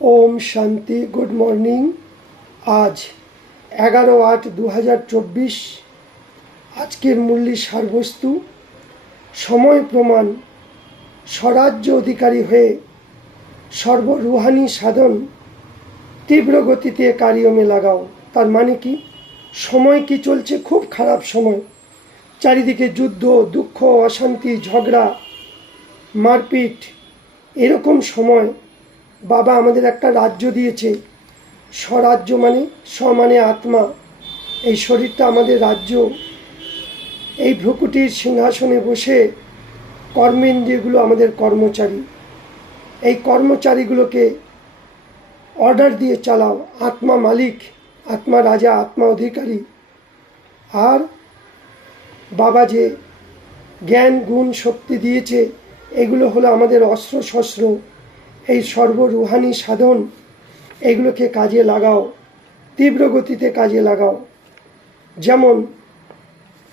Om Shanti. Good morning. आज 11/8/2024 আজকের মূল্যী সারবস্তু সময় প্রমাণ। স্বরাজ্য অধিকারী হয়ে সর্বরুহানি সাধন তীব্র গতিতে কার্যমে লাগাও। তার মানে কি? সময় কি চলছে? খুব খারাপ সময়। চারিদিকে যুদ্ধ, দুঃখ, অশান্তি, ঝগড়া, মারপিট। এরকম সময় বাবা আমাদের একটা রাজ্য দিয়েছে। স্বরাজ্য মানে মানে আত্মা। এই শরীরটা আমাদের রাজ্য। এই ভ্রুকুটির সিংহাসনে বসে কর্মেন্দ্রিয়গুলো আমাদের কর্মচারী। এই কর্মচারীগুলোকে অর্ডার দিয়ে চালাও। আত্মা মালিক, আত্মা রাজা, আত্মা অধিকারী। আর বাবা যে জ্ঞান, গুণ, শক্তি দিয়েছে, এগুলো হলো আমাদের অস্ত্র শস্ত্র। এই সর্বরুহানি সাধন, এগুলোকে কাজে লাগাও, তীব্র গতিতে কাজে লাগাও। যেমন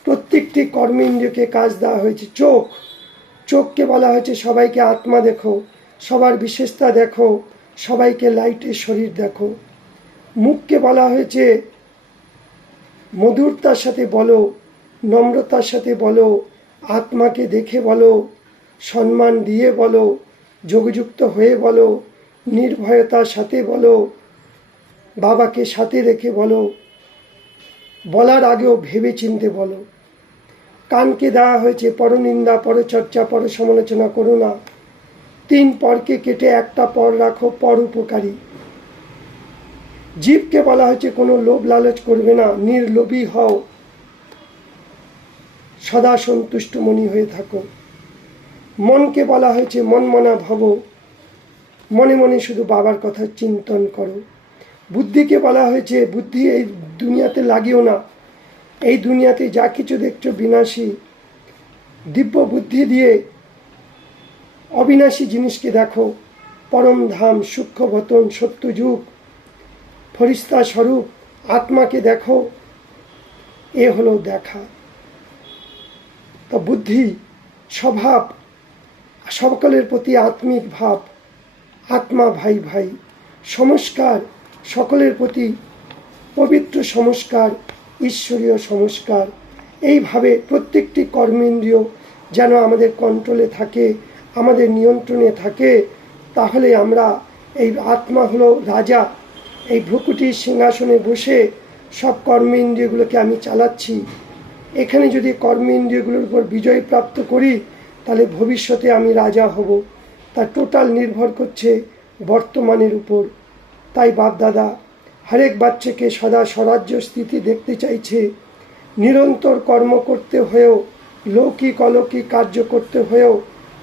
প্রত্যেকটি কর্মেন্দ্রিয়কে কাজ দেওয়া হয়েছে। চোখকে বলা হয়েছে সবাইকে আত্মা দেখো, সবার বিশেষতা দেখো, সবাইকে লাইটের শরীর দেখো। মুখকে বলা হয়েছে মধুরতার সাথে বলো, নম্রতার সাথে বলো, আত্মাকে দেখে বলো, সম্মান দিয়ে বলো, যোগযুক্ত হয়ে বলো, নির্ভয়তার সাথে বলো, বাবাকে সাথে রেখে বলো, বলার আগেও ভেবে চিনতে বলো। কানকে দেওয়া হয়েছে পরনিন্দা, পরচর্চা, পর সমালোচনা করো না। 3 পরকে কেটে একটা পর রাখো, পর উপকারী। জীবকে বলা হয়েছে কোনো লোভ লালচ করবে না, নির্লোভী হও, সদা সন্তুষ্ট মনি হয়ে থাকো। মনকে বলা হয়েছে মনমনা ভব, মনে মনে শুধু বাবার কথা চিন্তন করো। বুদ্ধিকে বলা হয়েছে বুদ্ধি এই দুনিয়াতে লাগিও না। এই দুনিয়াতে যা কিছু দেখছো বিনাশী। দিব্য বুদ্ধি দিয়ে অবিনাশী জিনিসকে দেখো। পরম ধাম, সূক্ষ্ম বতন, সত্যযুগ, ফরিস্তা স্বরূপ আত্মাকে দেখো। এ হলো দেখা। তা বুদ্ধি, স্বভাব, সকলের প্রতি আত্মিক ভাব, আত্মা ভাই ভাই। সংস্কার, সকলের প্রতি পবিত্র সংস্কার, ঈশ্বরীয় সংস্কার। এইভাবে প্রত্যেকটি কর্মেন্দ্রিয় যেন আমাদের কন্ট্রোলে থাকে, আমাদের নিয়ন্ত্রণে থাকে। তাহলে আমরা এই আত্মা হলো রাজা। এই ভ্রুকুটির সিংহাসনে বসে সব কর্মেন্দ্রিয়গুলোকে আমি চালাচ্ছি। এখানে যদি কর্মেন্দ্রিয়গুলোর উপর বিজয় প্রাপ্ত করি, তাহলে ভবিষ্যতে আমি রাজা হব। তা টোটাল নির্ভর করছে বর্তমানের উপর। তাই বাপদাদা হরেক বাচ্চাকে সদা স্বরাজ্য স্থিতি দেখতে চাইছে। নিরন্তর কর্ম করতে হয়েও, লৌকিক অলৌকিক কার্য করতে হয়েও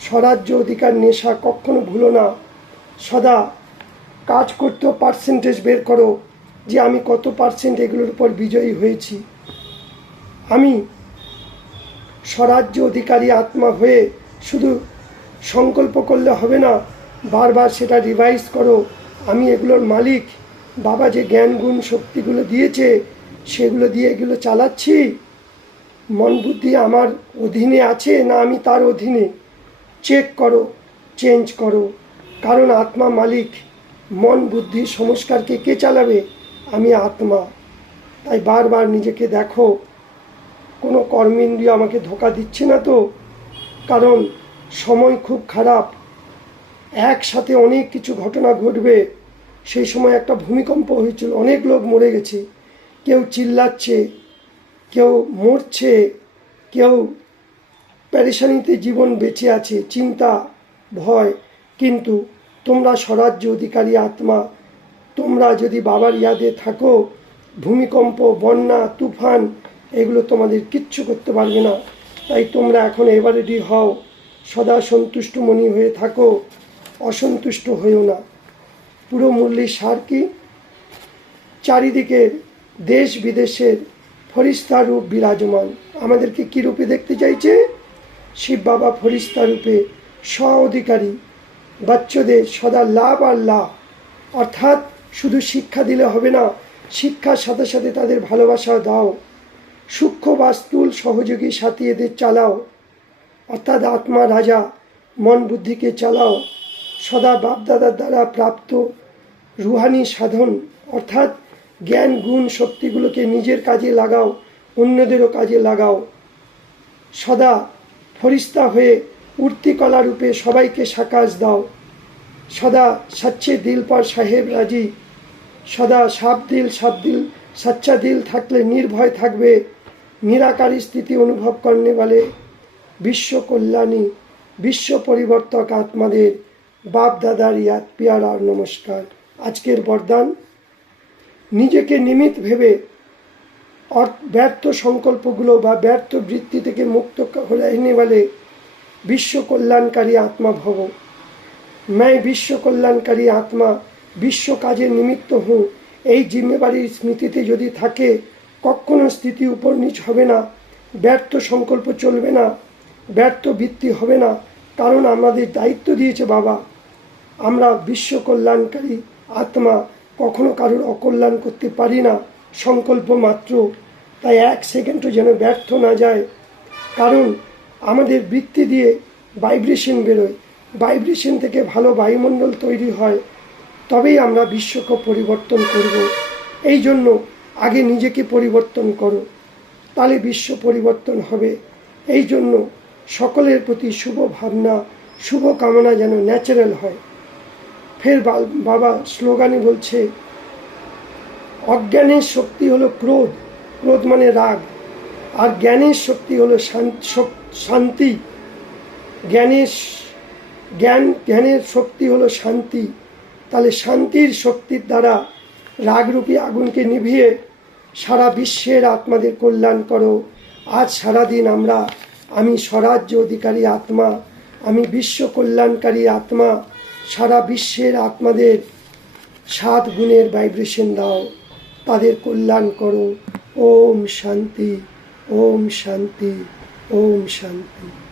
স্বরাজ্য অধিকার নেশা কখনো ভুলো না। সদা কাজ করতেও পার্সেন্টেজ বের করো যে আমি কত পার্সেন্ট এগুলোর উপর বিজয়ী হয়েছি। আমি স্বরাজ্য অধিকারী আত্মা হয়ে শুধু সংকল্প করলে হবে না, বারবার সেটা রিভাইজ করো। আমি এগুলোর মালিক। বাবা যে জ্ঞান, গুণ, শক্তিগুলো দিয়েছে, সেগুলো দিয়ে এগুলো চালাচ্ছি। মন বুদ্ধি আমার অধীনে আছে না আমি তার অধীনে? চেক করো, চেঞ্জ করো। কারণ আত্মা মালিক। মন বুদ্ধি সংস্কারকে কে চালাবে? আমি আত্মা। তাই বারবার নিজেকে দেখো, কোনো কর্মেন্দ্রিয় আমাকে ধোঁকা দিচ্ছে না তো? কারণ সময় খুব খারাপ। একসাথে অনেক কিছু ঘটনা ঘটবে। সেই সময় একটা ভূমিকম্প হয়েছিল, অনেক লোক মরে গেছে। কেউ চিল্লাচ্ছে, কেউ মরছে, কেউ পেরেশানিতে জীবন বেঁচে আছে, চিন্তা, ভয়। কিন্তু তোমরা স্বরাজ্য অধিকারী আত্মা। তোমরা যদি বাবার ইয়াদে থাকো, ভূমিকম্প, বন্যা, তুফান এগুলো তোমাদের কিচ্ছু করতে পারবে না। তাই তোমরা এখন এভারেডি হও, সদা সন্তুষ্ট মনি হয়ে থাকো, অসন্তুষ্ট হইও না। পুরো মূল্যের সার কি? চারিদিকে দেশ বিদেশের ফরিস্তা রূপ বিরাজমান। আমাদেরকে কী রূপে দেখতে চাইছে? শিব বাবা ফরিস্তা রূপে স্ব অধিকারী বাচ্চাদের সদা লাভ আর লাভ। অর্থাৎ শুধু শিক্ষা দিলে হবে না, শিক্ষার সাথে সাথে তাদের ভালোবাসা দাও। সূক্ষ্ম বা স্থূল সহযোগী সাথী এদের চালাও। অর্থাৎ আত্মা রাজা, মন বুদ্ধিকে চালাও। সদা বাপদাদার দ্বারা প্রাপ্ত রুহানি সাধন অর্থাৎ জ্ঞান গুণ শক্তিগুলোকে নিজের কাজে লাগাও, অন্যদেরও কাজে লাগাও। সদা ফরিস্তা হয়ে উর্তিকলা রূপে সবাইকে সাকাশ দাও। সদা সচ্চে দিল পর সাহেব রাজি। সদা সাপ দিল সচ্চা দিল থাকলে নির্ভয় থাকবে। নিরাকারী স্থিতি অনুভব করনে বলে বিশ্ব কল্যাণী বিশ্ব পরিবর্তক আত্মাদের বাপ দাদার ইয়াদ পিয়ারা নমস্কার। আজকের বরদান, নিজেকে নিমিত্ত ভেবে ব্যর্থ সংকল্পগুলো বা ব্যর্থ বৃত্তি থেকে মুক্ত হলে বলে বিশ্ব কল্যাণকারী আত্মা ভব। मैं বিশ্ব কল্যাণকারী আত্মা, বিশ্ব কাজের নিমিত্ত হুঁ। এই জিম্মেবারির স্মৃতিতে যদি থাকে, কখনো স্থিতি উপর নিচ হবে না, ব্যর্থ সংকল্প চলবে না, ব্যর্থ বৃত্তি হবে না। কারণ আমাদের দায়িত্ব দিয়েছে বাবা, আমরা বিশ্ব কল্যাণকারী আত্মা, কখনো কারোর অকল্যাণ করতে পারি না, সংকল্প মাত্র। তাই এক সেকেন্ডও যেন ব্যর্থ না যায়। কারণ আমাদের বৃত্তি দিয়ে ভাইব্রেশন বেরোয়, ভাইব্রেশন থেকে ভালো বায়ুমণ্ডল তৈরি হয়, তবেই আমরা বিশ্বকে পরিবর্তন করব। এই জন্য আগে নিজেকে পরিবর্তন করো, তাহলে বিশ্ব পরিবর্তন হবে। এই জন্য সকলের প্রতি শুভ ভাবনা, শুভ কামনা যেন ন্যাচারাল হয়। ফের বাবা স্লোগানে বলছে, অজ্ঞানের শক্তি হলো ক্রোধ, ক্রোধ মানে রাগ, আর জ্ঞানের শক্তি হলো শান্তি। জ্ঞানের শক্তি হলো শান্তি। তাহলে শান্তির শক্তির দ্বারা রাগরূপী আগুনকে নিভিয়ে সারা বিশ্বের আত্মাদের কল্যাণ করো। আজ সারাদিন আমি স্বরাজ্য অধিকারী আত্মা, আমি বিশ্ব কল্যাণকারী আত্মা, সারা বিশ্বের আত্মাদের 7 গুণের ভাইব্রেশন দাও, তাদের কল্যাণ করো। ওম শান্তি, ওম শান্তি, ওম শান্তি।